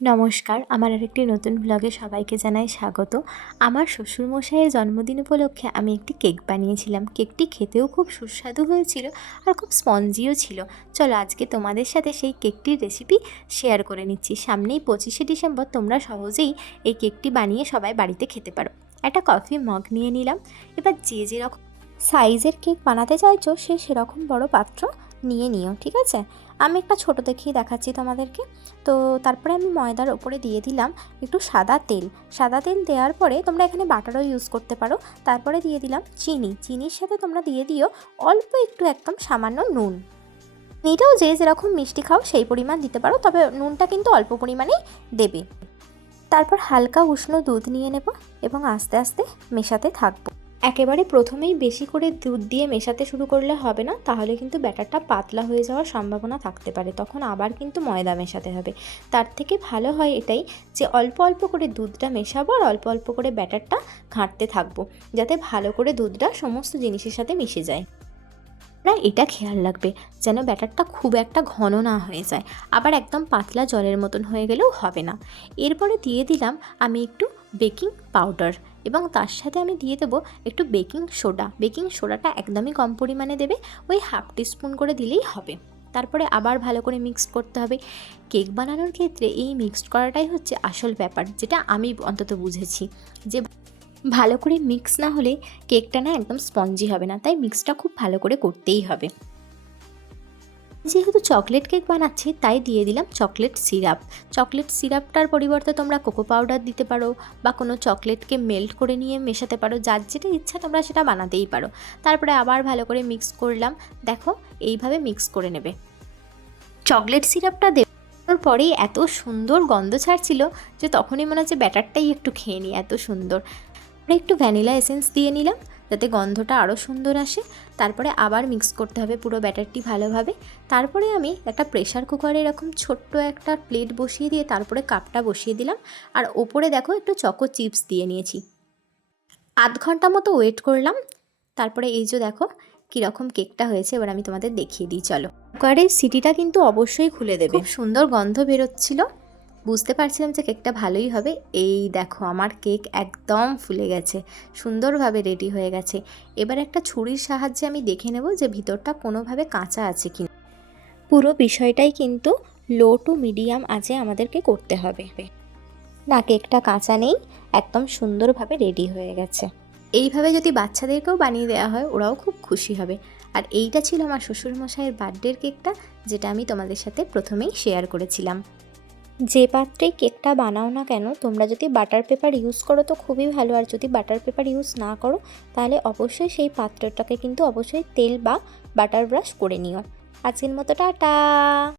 নমস্কার, আমার আরেকটি নতুন ভ্লগে সবাইকে জানাই স্বাগত। আমার শ্বশুরমশাইয়ের জন্মদিন উপলক্ষে আমি একটি কেক বানিয়েছিলাম। কেকটি খেতেও খুব সুস্বাদু হয়েছিল আর খুব স্পঞ্জিও ছিল। চলো আজকে তোমাদের সাথে সেই কেকটির রেসিপি শেয়ার করে নিচ্ছি। সামনেই 25শে ডিসেম্বর, তোমরা সহজেই এই কেকটি বানিয়ে সবাই বাড়িতে খেতে পারো। একটা কফি মগ নিয়ে নিলাম। এবার যে যেরকম সাইজের কেক বানাতে চাইছো সে সেরকম বড় পাত্র নিয়ে নিও, ঠিক আছে? আমি একটা ছোট দেখেই দেখাচ্ছি তোমাদেরকে। তো তারপরে আমি ময়দার ওপরে দিয়ে দিলাম একটু সাদা তেল। সাদা তেল দেওয়ার পরে তোমরা এখানে বাটারও ইউজ করতে পারো। তারপরে দিয়ে দিলাম চিনি। চিনির সাথে তোমরা দিয়ে দিও অল্প একটু, একদম সামান্য নুন। চিনিটাও যে যেরকম মিষ্টি খাও সেই পরিমাণ দিতে পারো, তবে নুনটা কিন্তু অল্প পরিমাণেই দেবে। তারপর হালকা উষ্ণ দুধ নিয়ে নেব এবং আস্তে আস্তে মেশাতে থাকবো। একেবারে প্রথমেই বেশি করে দুধ দিয়ে মেশাতে শুরু করলে হবে না, তাহলে কিন্তু ব্যাটারটা পাতলা হয়ে যাওয়ার সম্ভাবনা থাকতে পারে, তখন আবার কিন্তু ময়দা মেশাতে হবে। তার থেকে ভালো হয় এটাই যে অল্প অল্প করে দুধটা মেশাবো আর অল্প অল্প করে ব্যাটারটা ঘাঁটতে থাকবো, যাতে ভালো করে দুধটা সমস্ত জিনিসের সাথে মিশে যায়। না, এটা খেয়াল রাখবে যেন ব্যাটারটা খুব একটা ঘন না হয়ে যায়, আবার একদম পাতলা জলের মতন হয়ে গেলেও হবে না। এরপরে দিয়ে দিলাম আমি একটু বেকিং পাউডার এবং তার সাথে আমি দিয়ে দেবো একটু বেকিং সোডা। বেকিং সোডাটা একদমই কম পরিমাণে দেবে, ওই হাফ টিস্পুন করে দিলেই হবে। তারপরে আবার ভালো করে মিক্সড করতে হবে। কেক বানানোর ক্ষেত্রে এই মিক্সড করাটাই হচ্ছে আসল ব্যাপার, যেটা আমি অন্তত বুঝেছি, যে ভালো করে মিক্স না হলে কেকটা না একদম স্পঞ্জি হবে না, তাই মিক্সটা খুব ভালো করে করতেই হবে। যেহেতু চকলেট কেক বানাচ্ছি তাই দিয়ে দিলাম চকলেট সিরাপ। চকলেট সিরাপটার পরিবর্তে তোমরা কোকো পাউডার দিতে পারো বা কোনো চকলেটকে মেল্ট করে নিয়ে মেশাতে পারো, যার যেটা ইচ্ছা তোমরা সেটা বানাতেই পারো। তারপরে আবার ভালো করে মিক্স করলাম। দেখো এইভাবে মিক্স করে নেবে। চকলেট সিরাপটা দেওয়ার পরেই এত সুন্দর গন্ধ ছাড়ছিল যে তখনই মনে হচ্ছে ব্যাটারটাই একটু খেয়ে নিই, এত সুন্দর। একটু ভ্যানিলা এসেন্স দিয়ে নিলাম যাতে গন্ধটা আরও সুন্দর আসে। তারপরে আবার মিক্স করতে হবে পুরো ব্যাটারটি ভালোভাবে। তারপরে আমি একটা প্রেশার কুকারে এরকম ছোট্ট একটা প্লেট বসিয়ে দিয়ে তারপরে কাপটা বসিয়ে দিলাম, আর ওপরে দেখো একটু চকো চিপস দিয়ে নিয়েছি। আধ ঘন্টা মতো ওয়েট করলাম। তারপরে এই যে দেখো কীরকম কেকটা হয়েছে, এবার আমি তোমাদের দেখিয়ে দিই, চলো। কুকারের সিটিটা কিন্তু অবশ্যই খুলে দেবে। খুব সুন্দর গন্ধ বেরোচ্ছিল, বুঝতে পারছিলাম যে কেকটা ভালোই হবে। এই দেখো আমার কেক একদম ফুলে গেছে, সুন্দরভাবে রেডি হয়ে গেছে। এবার একটা ছুরির সাহায্যে আমি দেখে নেব যে ভিতরটা কোনোভাবে কাঁচা আছে কি না। পুরো বিষয়টাই কিন্তু লো টু মিডিয়াম আঁচে আমাদেরকে করতে হবে। না, কেকটা কাঁচা নেই, একদম সুন্দরভাবে রেডি হয়ে গেছে। এইভাবে যদি বাচ্চাদেরকেও বানিয়ে দেওয়া হয় ওরাও খুব খুশি হবে। আর এইটা ছিল আমার শ্বশুরমশাইয়ের বার্থডের কেকটা, যেটা আমি তোমাদের সাথে প্রথমেই শেয়ার করেছিলাম। যে পাত্রেই কেকটা বানাও না কেন, তোমরা যদি বাটার পেপার ইউজ করো তো খুবই ভালো, আর যদি বাটার পেপার ইউজ না করো তাহলে অবশ্যই সেই পাত্রটাকে কিন্তু অবশ্যই তেল বা বাটার ব্রাশ করে নিও। আজকের মতো টাটা।